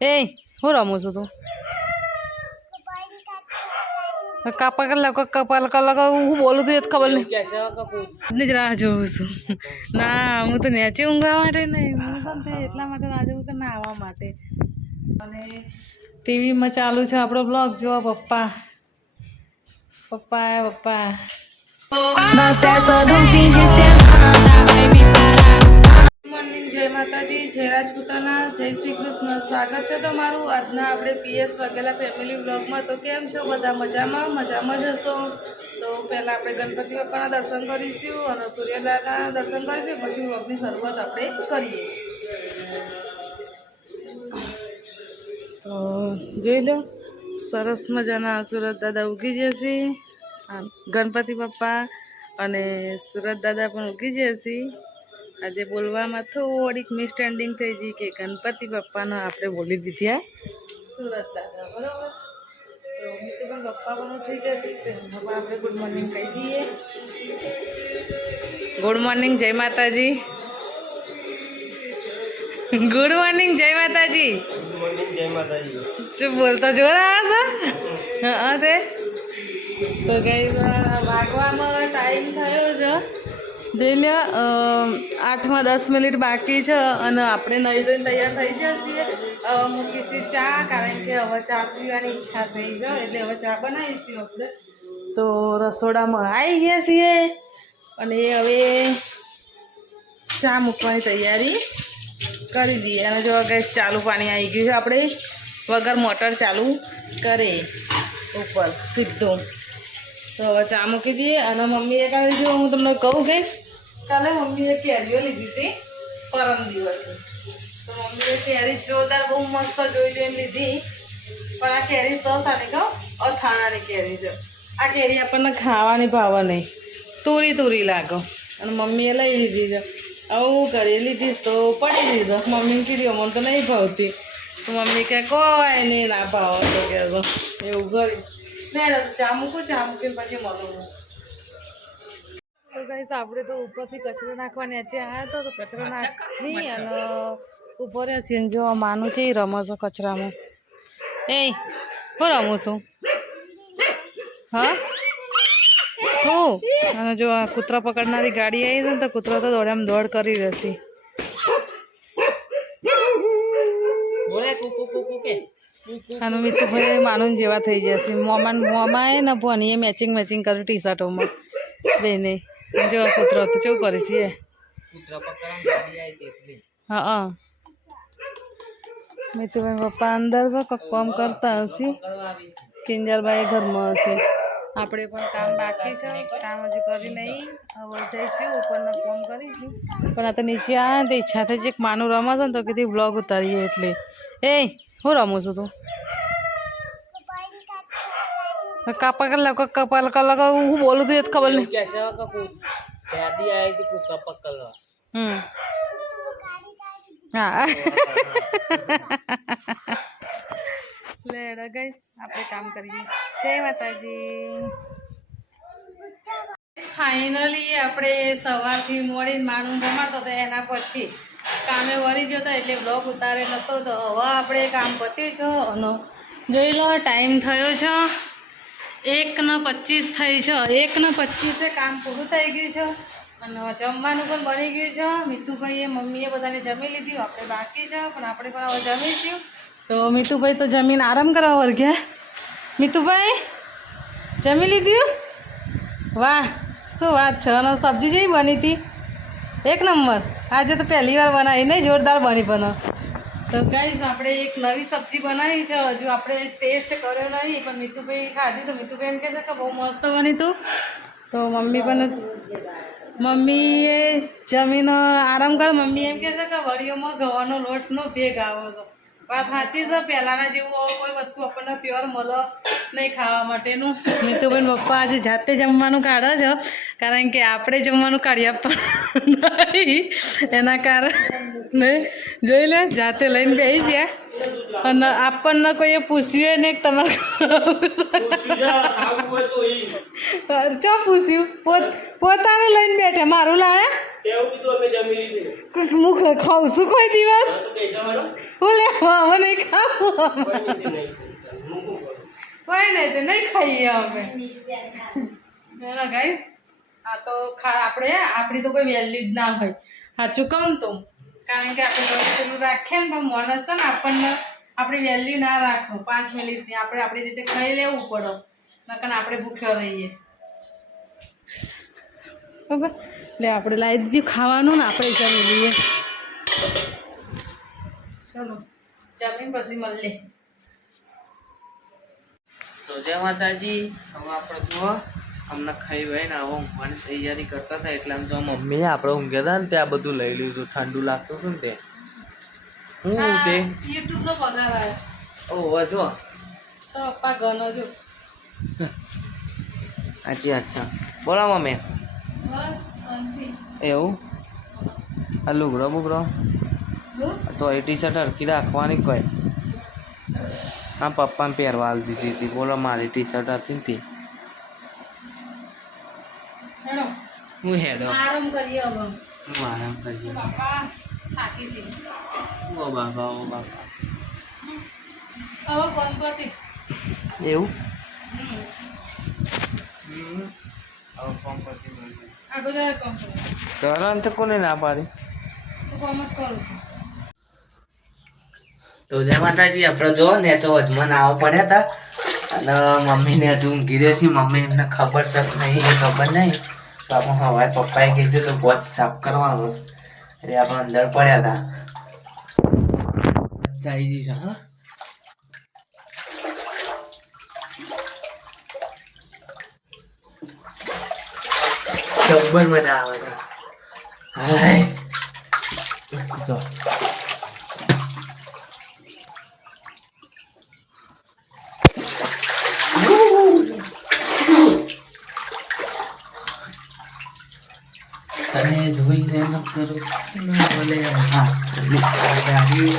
એ હું રમું છું તું કાપા કર કપાલ કલાક હું બોલું છું એ જ ખબર નહીં જ રાહ જોઉં છું ના હું તો નેચે ઊંઘવા માટે નહીં હું પણ એટલા માટે રાહ જોઉં કે ના આવવા માટે અને ટીવીમાં ચાલુ છે આપણો બ્લોગ જોવા પપ્પા પપ્પા પપ્પા મોર્નિંગ જય માતાજી જય રાજપૂતાના જય શ્રી કૃષ્ણ સ્વાગત છે તમારું આજના આપણે પીએસ વાઘેલા ફેમિલી બ્લોગમાં. તો કેમ છો બધા? મજામાં જ હશો. તો પહેલાં આપણે ગણપતિ બાપાના દર્શન કરીશું અને સૂર્યદાદાના દર્શન કરીશું, પછી બ્લોગની શરૂઆત આપણે કરીએ. તો જોઈ લો સરસ મજાના સુરત દાદા ઉગી જશે, ગણપતિ બાપા અને સુરત દાદા પણ ઉગી જશે. આજે બોલવામાં થોડીક મિસસ્ટેન્ડિંગ થઈ ગઈ કે ગણપતિ બાપાનો આપણે બોલી દીધી આ સુરત દાદા, બરાબર. તો મીતુ પણ પપ્પા પણ થઈ જશે. હવે આપણે ગુડ મોર્નિંગ કહી દઈએ. ગુડ મોર્નિંગ, જય માતાજી. ગુડ મોર્નિંગ, જય માતાજી. શું બોલતા જોરા હા તે તો ગઈ વાગવામાં ટાઈમ થયો છે. જોઈ લે 8-10 મિનિટ બાકી છે અને આપણે નહીં ધોઈને તૈયાર થઈ જઈએ. મૂકીશું ચા, કારણ કે હવે ચા પીવાની ઈચ્છા થઈ જાય એટલે હવે ચા બનાવીશું આપણે. તો રસોડામાં આવી ગયા છીએ અને હવે ચા મૂકવાની તૈયારી કરી દઈએ. અને જો ગેસ ચાલુ પાણી આવી ગયું છે, આપણે વગર મોટર ચાલુ કરે ઉપર સીધું. તો હવે ચા મૂકી દઈએ. અને મમ્મીએ કાલે જો હું તમને કહું ગઈશ, કાલે મમ્મીએ કેરીઓ લીધી હતી પરમ દિવસે. તો મમ્મીએ કેરી જોરદાર બહુ મસ્ત જોઈને લીધી, પણ આ કેરી સાની કહું અથાણાની કેરી છે. આ કેરી આપણને ખાવાની ભાવે નહીં, તુરી લાગો. અને મમ્મીએ લઈ લીધી છે. આવું કરી લીધી તો પડી દીધો. મમ્મીને કીધી અમને તો નહીં ભાવતી. તો મમ્મી કહે કોઈ નહીં, ના ભાવ તો કહેતો એવું કરી. મેં ચા મૂકું, ચા મૂકીને પછી મળું. તો ગાઈસ આપણે તો ઉપરથી કચરો નાખવા નીચે આવ્યા તો કચરો નાખી અને ઉભો રહેશે. જો માનું છે એ રમે છે કચરામાં. એ હું રમું છું હા હું. અને જો આ કૂતરા પકડનારી ગાડી આવી છે ને તો કૂતરો તો દોડ કરી રહેશે. અને મિતુભાઈ માનું જેવા થઈ જશે. મોમાએ ને ભણીએ મેચિંગ કર્યું ટી શર્ટોમાં બેને. જો કૂતરો તો કેવું કરે છે એ. હા મિતુભાઈ પપ્પા અંદર છે, કામ કરતા હશે. કિંજલભાઈ ઘરમાં હશે. આપણે પણ કામ બાકી છે, કામ હજુ કરી નહીં. હવે જઈશું ઉપરનો ફોન કરીશું. પણ આ તો નીચે આવ્યા ને તો ઈચ્છા થઈ છે માનું રમે છે ને તો કીધી બ્લોગ ઉતારીએ એટલે. એ હું રમું છું તું કાપા કલાક કપાલ કલાક હું બોલું છું એ જ ખબર નહીં. હા લેડા ગાઈસ આપણે કામ કરીએ. જય માતાજી. ફાઇનલી આપણે સવારથી મોડીને માનું રમાડતો હતો, એના પછી કામે વળી જતો એટલે બ્લોગ ઉતારે નહોતો. તો હવે આપણે કામ પત્યું છે અને જોઈ લો ટાઈમ થયો છે 1:25 થઈ છે. 1:25 કામ પૂરું થઈ ગયું છે અને જમવાનું પણ બની ગયું છે. મિતુભાઈએ મમ્મીએ બધાને જમી લીધું, આપણે બાકી છે પણ આપણે પણ હવે જમીશું. તો મિતુભાઈ તો જમીન આરામ કરવા વર્ગ્યા. મિતુભાઈ જમી લીધું? વાહ શું વાત છે. અને સબ્જી જેવી બની હતી, એક નંબર. આજે તો પહેલી વાર બનાવી નહીં, જોરદાર બની પણ. તો ગાઈસ આપણે એક નવી સબ્જી બનાવી છે, હજુ આપણે ટેસ્ટ કર્યો નહીં પણ મિતુભાઈ ખાધી તો મિતુભાઈ એમ કહે છે કે બહુ મસ્ત બની હતું. તો મમ્મીએ જમીન આરામ કર. મમ્મી એમ કહે છે કે વડીઓમાં ગવાનો લોટનો ભેગ આવો હતો. વાત સાચી છે, પહેલાંના જેવું કોઈ વસ્તુ આપણને પ્યોર મળે નહીં ખાવા માટેનું. નીતુબેન પપ્પા આજે જાતે જમવાનું કાઢો છો, કારણ કે આપણે જમવાનું કાઢી આપવાનું નહીં, એના કારણે જોઈ લે જાતે લઈને બેસી ગયા. અને આપણને કોઈએ પૂછ્યું ને તમારે ચો પૂછ્યું, પોતાનું લઈને બેઠા, મારું લાયા હું ખાઉં છું કોઈ દિવસ, હું લે હવે નહીં ખાવું, કોઈ નહીં તો નહીં ખાઈએ અમે. ગાઈસ આ તો આપણે આપણી તો કોઈ વેલ્યુ જ ના હોય, સાચું કહું તો, કારણ કે આપણે પેલું રાખીએ ને તો માણસ છે ને આપણને આપણી વેલ્યુ ના રાખો 5 મિનિટની, આપણે આપણી રીતે ખાઈ લેવું પડે, નકર આપણે ભૂખ્યો રહીએ. બરાબર, એટલે આપણે લાવી દીધું ખાવાનું ને આપણે જમી લઈએ. ચલો જમીન પછી મળીએ. તો જય માતાજી. હવે આપણે જુઓ અમને ખાઈ ભાઈ ને હવે ઊંઘવાની તૈયારી કરતા હતા, એટલે આમ જો મમ્મી આપણે ઊંઘ્યા હતા ને ત્યાં બધું લઈ લીધું, ઠંડુ લાગતું હતું ને તે હું તે યુટ્યુબનો પગાર આવ્યો. ઓહ જો તો પપ્પા ઘણો જો અચ્છા બોલો મમ્મી. એવું આ લુગડો બુગડો તો એ ટી શર્ટ હરખી રાખવાની કોઈ હા પપ્પાને પહેરવા આવી દીધી હતી. બોલો મારી ટી શર્ટ હતી ને તે હું હેડો આરામ કરીએ હવે. હું આરામ કરીએ. પપ્પા થાકી છે ઓ બાપા હવે ગણપતિ એવું આ બધા કામ કરે કરવાનું તો કોને ના પાડી. તો કામ જ કરું છું. તો જય માતાજી. આપણે જો ને તો અજમાન આવવા પડ્યા હતા અને મમ્મીને હજુ ઊંઘી રહી છે. મમ્મી એમને ખબર છે નહીં એ ખબર નહીં, તો આપણે હવારે પપ્પાએ કીધું તો પોચ સાફ કરવાનું, એટલે આપણે અંદર પડ્યા હતા. ચાઈ છે હા જબ્બર મજા આવે છે. હાય જો તને ધોઈને ન કરું બોલે હા ગાડી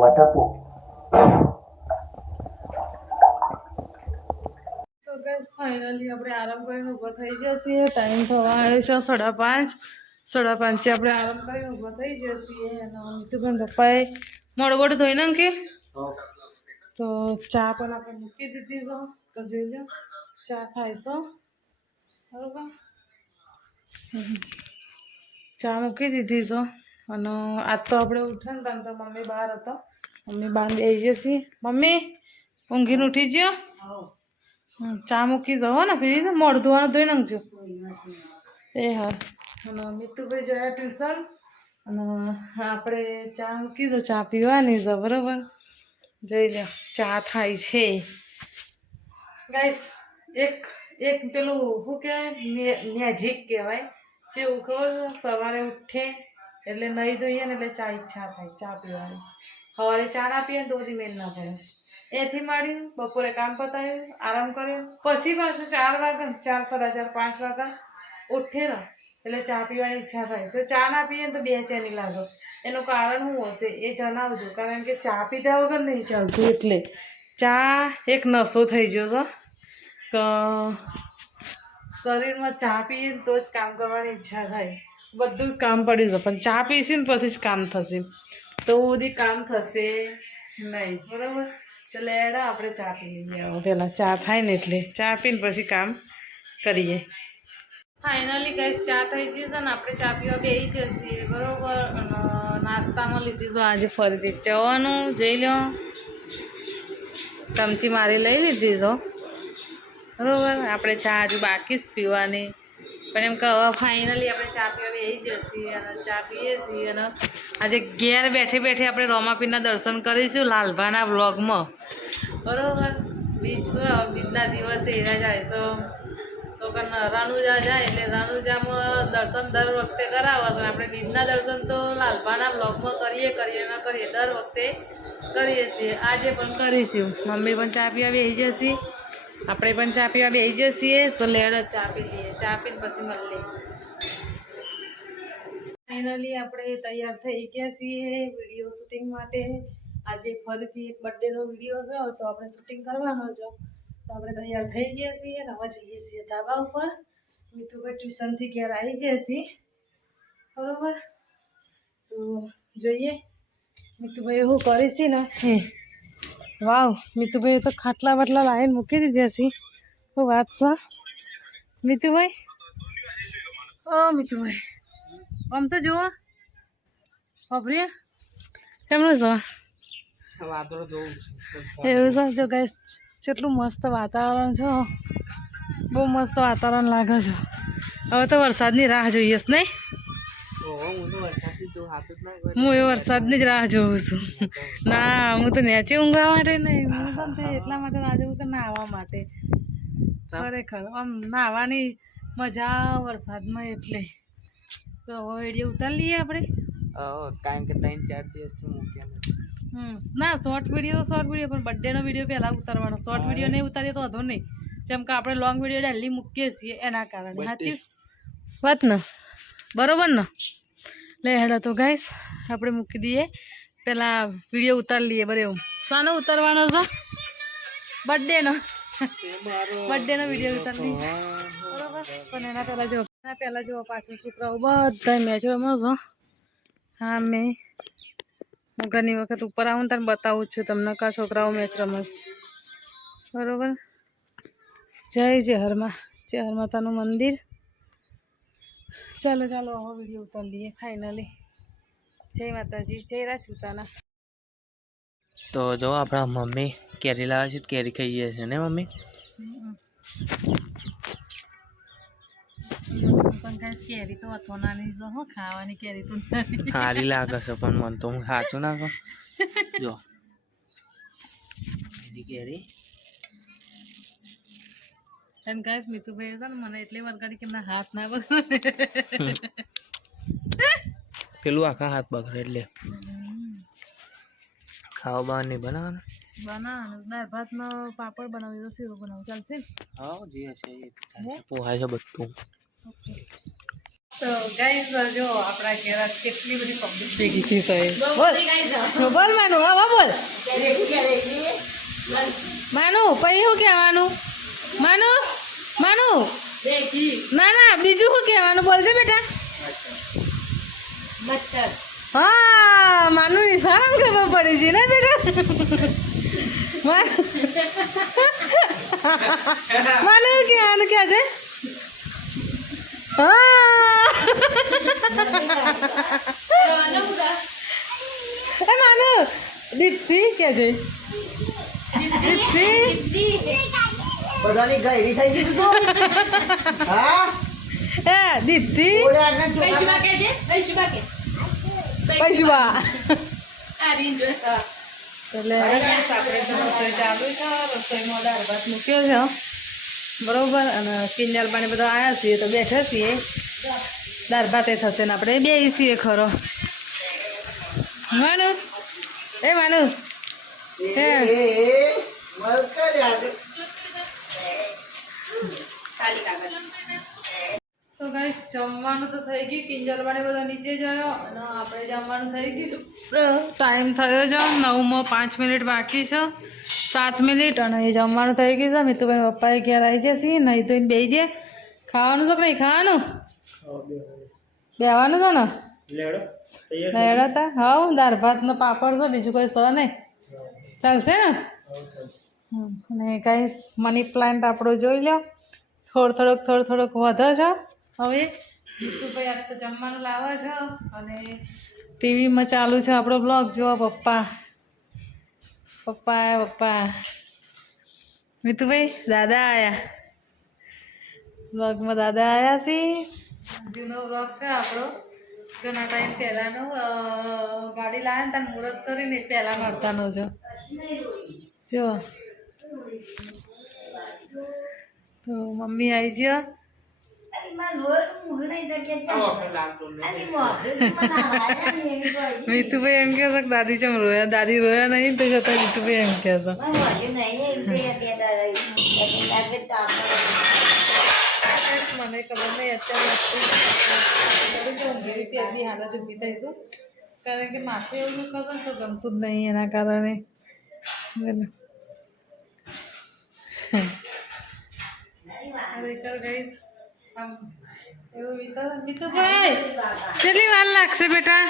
વોટરપ્રૂફ. તો ગાઈસ ફાઇનલી આપણે આરામ કરીને ઊભા થઈ જશે. ટાઈમ થવા આવ્યો છે 5:30. 5:30 આપણે આરામ કરીને ઊભા થઈ જશે. અને નીતુબેન પપ્પાએ મોડું ધોઈ નાખી, તો ચા પણ આપણે મૂકી દીધી છે. તો જોઈ લો ચા થાય છે બરોબર, ચા મૂકી દીધી છે. અને આજ તો આપણે ઉઠે ને તો મમ્મી બહાર હતો, મમ્મી બહાર બેસી જશે. મમ્મી ઊંઘીને ઉઠી ગયો, ચા મૂકી જાઓ ને પછી મોઢું ધોવાનું ધોઈ નાખજો. એ હા. અને મિતુભાઈ જોયા ટ્યુશન, અને આપણે ચા મૂકી દો, ચા પીવાની છે બરાબર. જોઈ લો ચા થાય છે ગાઈસ. એક પેલું શું કહેવાય મેજિક કહેવાય, જેવું ખબર સવારે ઉઠે એટલે નહીં ધોઈએ ને એટલે ચા ઈચ્છા થાય ચા પીવાની. સવારે ચા ના પીએ ને તો બધી મેલ ના પડે. એથી માંડી બપોરે કામ પતાવ્યું, આરામ કર્યો, પછી પાછું 4 વાગ્યા 4, 4:30, 5 વાગ્યા ઉઠે ને એટલે ચા પીવાની ઈચ્છા થાય. જો ચા ના પીએ ને તો બેચેની લાગે. એનું કારણ શું હશે એ જણાવજો, કારણ કે ચા પીધા વગર નહીં ચાલતું. એટલે ચા એક નશો થઈ ગયો છે કે શરીરમાં ચા પીએ ને તો જ કામ કરવાની ઈચ્છા થાય. બધું જ કામ પડી જશે, પણ ચા પીશું ને પછી જ કામ થશે, તો બધી કામ થશે નહીં બરાબર. તો લેડા આપણે ચા પી લઈએ. હવે પહેલાં ચા થાય ને એટલે ચા પીને પછી કામ કરીએ. ફાઇનલી ગાઈસ ચા થઈ જશે ને આપણે ચા પીવા બેસી જશે બરાબર. અને નાસ્તામાં લીધું આજે ફરીથી ચવાનું જોઈ લો, ચમચી મારી લઈ લીધી છો બરાબર. આપણે ચા હજુ બાકી જ પીવાની, પણ એમ કે હવે ફાઇનલી આપણે ચા પીવા બેસી જઈએ અને ચા પીએ છીએ અને આજે ઘેર બેઠે બેઠે આપણે રોમાપીરના દર્શન કરીશું લાલભાના વ્લોગમાં બરાબર. બીજના દિવસે એના જાય તો રણુજા જાય એટલે રણુજામાં દર્શન દર વખતે કરાવો તો આપણે બીજના દર્શન તો લાલભાના વ્લોગમાં કરીએ દર વખતે કરીએ છીએ. આજે પણ કરીશું. મમ્મી પણ ચા પીવા બેસી જશે, આપણે પણ ચા પીવા બેસી જઈએ. તો લેડો ચા પી લઈએ, ચા પીને પછી મળીએ. ફાઇનલી આપણે તૈયાર થઈ ગયા છીએ વિડીયો શૂટિંગ માટે. આજે ફરીથી એક બર્થડેનો વિડીયો ગયો તો આપણે શૂટિંગ કરવાનો છો તો આપણે તૈયાર થઈ ગયા છીએ અને હવે જઈએ છીએ ધાબા ઉપર. મીઠુભાઈ ટ્યુશનથી ઘેર આવી ગયા છીએ બરાબર. તો જોઈએ મીઠુભાઈ એવું કરીશ છે ને હે વાવ. મીઠુભાઈ તો ખાટલા બાટલા લાવીને મૂકી દીધા છે. તો વાત છે મીઠુભાઈ. ઓ મીઠુભાઈ આમ તો જુઓ ખબરે કેમનું છે એવું છે. જો ગાઈસ કેટલું મસ્ત વાતાવરણ છે, બહુ મસ્ત વાતાવરણ લાગે છે. હવે તો વરસાદની રાહ જોઈએ છે નહીં? હું એ વરસાદની જ રાહ જોઉં છું. ના હું તો નેચે ઊંઘવા માટે નહીં, હું તો એટલા માટે રાહ જોઉં કે નાહવા માટે. ખરેખર આમ નાહવાની મજા વરસાદમાં એટલે. તો હવે વિડીયો ઉતારી લઈએ આપણે. કારણ કે 3-4 દિવસથી મૂક્યા ના શોર્ટ વિડીયો પણ બર્થડેનો વિડીયો પહેલાં ઉતારવાનો. શોર્ટ વિડીયો નહીં ઉતારીએ તો વાંધો નહીં, જેમ કે આપણે લોંગ વિડીયો ડેલી મૂકીએ છીએ એના કારણે. સાચી વાત ને? બરોબર ને? લે હેડો તો ગાઈસ આપણે મૂકી દઈએ. પહેલાં વિડીયો ઉતારી લઈએ. બરાબર શાનો ઉતારવાનો છે? બર્થડેનો વિડીયો ઉતારી લઈએ બરાબર. પણ એના પહેલાં જો પાછળ છોકરાઓ બધા મેચ રમે છે. હા મેં ઘણી વખત ઉપર આવું ને તારે બતાવું જ છું તમને કા છોકરાઓ મેચ રમસ બરોબર. જય હર માતાનું મંદિર. ચાલો ચાલો હવે વિડીયો ઉતારી લઈએ ફાઇનલી. જય માતાજી, જય રાજપૂતાના. તો જો આપણા મમ્મી કેરી લાવે છે, કેરી ખાઈએ છે ને મમ્મી? પણ કેરી તો અથોનાની હો, ખાવાની કેરી તો સારી લાગે છે પણ મને તો હું સાચું ના કહું. જો કેરી અને ગાઈસ મીઠુભાઈ છે ને મને એટલી વરગાડી કે એમના હાથ ના બગડે. પેલું આખા હાથ બગડે એટલે ખાવા બહાર નહીં બનાવવાનું. દાળ ભાત નો પાપડ બનાવી તો શીરો બનાવું ચાલશે? હા જે હશે એ પોહાય છે બધું. તો ગાઈસ જો આપણા ઘેર કેટલી બધી પબ્લિક ભેગી છે સાહેબ. બોલ માનું, હા બોલ માનું. પછી શું કહેવાનું? માનું ના ના બીજું શું કહેવાનું બોલજે બેટા. હા માનું નિશાન ખબર પડી છે ને બેટા. માનું કહેવાનું ક્યાં છે? એ માનું દીપ્સી કે છે? દીપ્સી બધાની ગયરી થઈ ગઈ તો હા એ દીપ્સી પૈસવા એટલે આપણે રસોઈ ચાલુ છે. રસોઈમાં દાળ ભાત મૂક્યો છે બરોબર. અને કિંજલ પાણી બધા આવ્યા છીએ તો બેઠા છીએ. દાળ ભાત એ થશે ને આપણે બેસીએ ખરો. માનું એ માનું તો ગાઈસ જમવાનું તો થઈ ગયું. કિંજલ પાણી બધા નીચે જયો અને આપણે જમવાનું થઈ ગયું. ટાઈમ થયો છે 9:05 મિનિટ બાકી છે, 7 મિનિટ. અને એ જમવાનું થઈ ગયું છે. મીતુભાઈ પપ્પાએ ઘેર આવી જશે. નહીં તો એને બેસી જાય. ખાવાનું તો નહીં ખાવાનું બેવાનું છે ને લેડા હા દાળ ભાત નો પાપડ છે, બીજું કોઈ સ નહીં. ચાલશે ને? અને ગાઈસ મની પ્લાન્ટ આપણો જોઈ લો. થોડોક વધે છે. હવે મીતુભાઈ આજ તો જમવાનું લાવે છે અને ટીવીમાં ચાલુ છે આપણો બ્લોગ. જો પપ્પા મીતુભાઈ દાદા આયા. વ્લોગમાં દાદા આવ્યા છે. જૂનો વ્લોગ છે આપણો. ઘણા ટાઈમ પહેલાંનો ગાડી લાવે ને ત્યાં મુહૂર્ત કરીને પહેલાં મળતાનો છે. જો તો મમ્મી આવી ગયો. મીતુભાઈ એમ કહે દાદી ચમ રોયા, દાદી રોયા નહીં તો જતા મીતુભાઈ એમ કહેતા. મને ખબર નહીં અત્યારે હાલ જ ઊભી થઈ હતું કારણ કે માથું એવું દુખતું ને તો ગમતું જ નહીં એના કારણે. ખરેખર ગઈશ આમ એવું મીતુભાઈ કેટલી વાર લાગશે બેટા?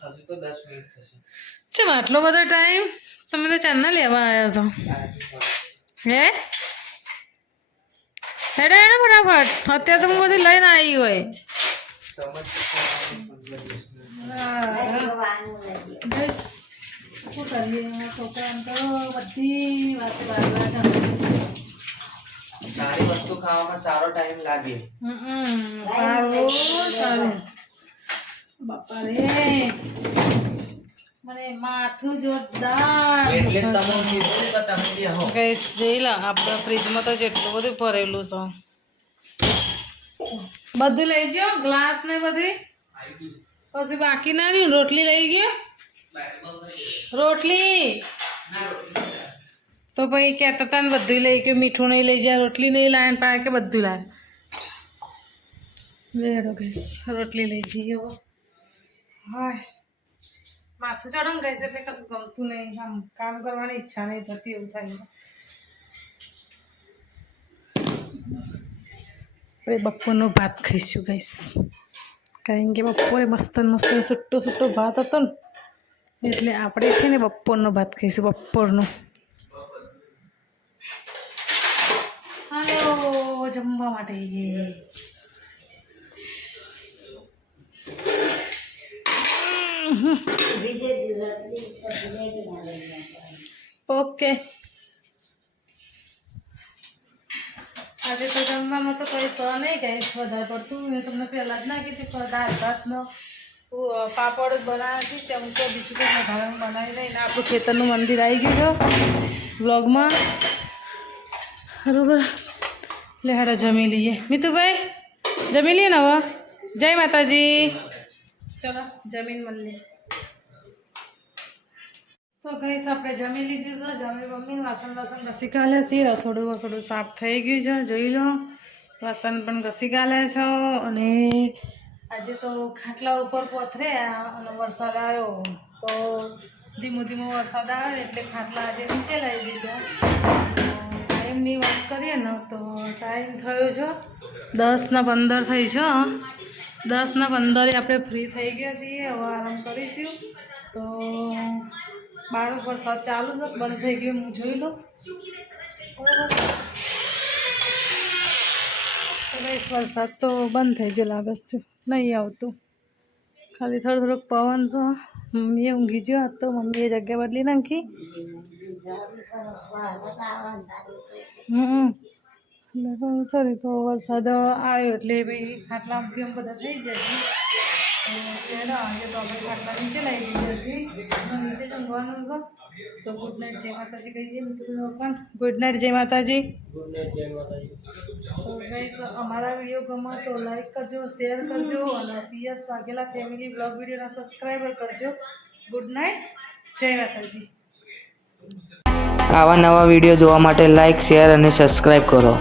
હજુ તો 10 મિનિટ થશે. ચમ આટલો બધો ટાઈમ? તમે તો ચાંદના લેવા આવ્યા છો. હે હેડો હેડો ફટાફટ, અત્યારે તો હું બધું લઈને આવી હોય. બસ શું કરીએ, છોકરાને તો બધી વાત સારી વસ્તુ ખાવામાં સારો ટાઈમ લાગે. સારું સારું. બાપા રે મને માથું જોરદાર. એટલે તમે કીધું કે તમે બી આવો. ગઈસ જોઈ લો આપણા ફ્રીજમાં તો જેટલું બધું ભરેલું છે. બધું લઈ ગયો, ગ્લાસ ને બધી. પછી બાકી ના રહ્યું. રોટલી લઈ ગયો. રોટલી તો પછી કહેતા હતા ને બધું લઈ ગયું. મીઠું નહીં લઈ જાય, રોટલી નહીં લાવે ને પાકે બધું લાવે. લેડો ગઈસ રોટલી લઈ જઈએ. હા માથું ચડું ગઈ છે એટલે કશું ગમતું નહીં. આમ કામ કરવાની ઈચ્છા નહીં થતી એવું થાય. આપણે બપોરનો ભાત ખાઈશું ગઈશ કારણ કે બપોરે મસ્ત મસ્ત છૂટો છૂટો ભાત હતો ને એટલે આપણે છે ને બપોરનો ભાત ખાઈશું. બપોરનો હાલો જમવા માટે. ઓકે આજે તો જમવામાં તો કોઈ સ નહીં ગઈશ વધારે પડતું. મેં તમને પહેલાં જ ના કીધું દાળ ભાતનો પાપડ જ બનાવ્યા છે. તેમ તો બીજું કંઈ વધારે બનાવી નહીં. આપણું ખેતરનું મંદિર આવી ગયું છે વ્લોગમાં બરાબર. એટલે હાડા જમી લઈએ. મીતુભાઈ જમી લઈએ ને હવે. જય માતાજી. ચલો જમીન મળીએ. તો ગઈશ આપણે જમી લીધું તો જમી મમ્મી વાસણ ઘસી કાઢ્યા છીએ. રસોડું સાફ થઈ ગયું છે જોઈ લો. વાસણ પણ ઘસી કાઢ્યા છો. અને આજે તો ખાટલા ઉપર પથર્યા અને વરસાદ આવ્યો તો ધીમો વરસાદ આવે એટલે ખાટલા આજે નીચે લાવી દીધા. ટાઈમની વાત કરીએ ને તો ટાઈમ થયો છે 10:15 થઈ છે. 10:15 આપણે ફ્રી થઈ ગયા છીએ. હવે આરામ કરીશું. તો બહાર વરસાદ ચાલુ છે, બંધ થઈ ગયું હું જોઈ લઉં. વરસાદ તો બંધ થઈ ગયો લાગે છે, નહીં આવતું. ખાલી થોડોક પવન છે. મમ્મીએ ઊંઘી ગયો તો મમ્મીએ જગ્યા બદલી નાખી. ખરી તો વરસાદ આવ્યો એટલે ભાઈ ખાટલા આમથી બધા થઈ જશે. આજે તો આપણે ખાટલા નીચે લાવી દીધા છે. નીચે જમવાનું છે. તો ગુડ નાઇટ જય માતાજી કહીએ મિત્રો. પણ ગુડ નાઇટ જય માતાજી. તો ગાઈસ અમારા વિડીયો ગમે તો લાઈક કરજો, શેર કરજો અને પીએસ વાઘેલા ફેમિલી બ્લોગ વિડીયોના સબસ્ક્રાઈબર કરજો. ગુડ નાઇટ જય માતાજી. આવા નવા વિડીયો જોવા માટે લાઈક, શેર અને સબસ્ક્રાઈબ કરો.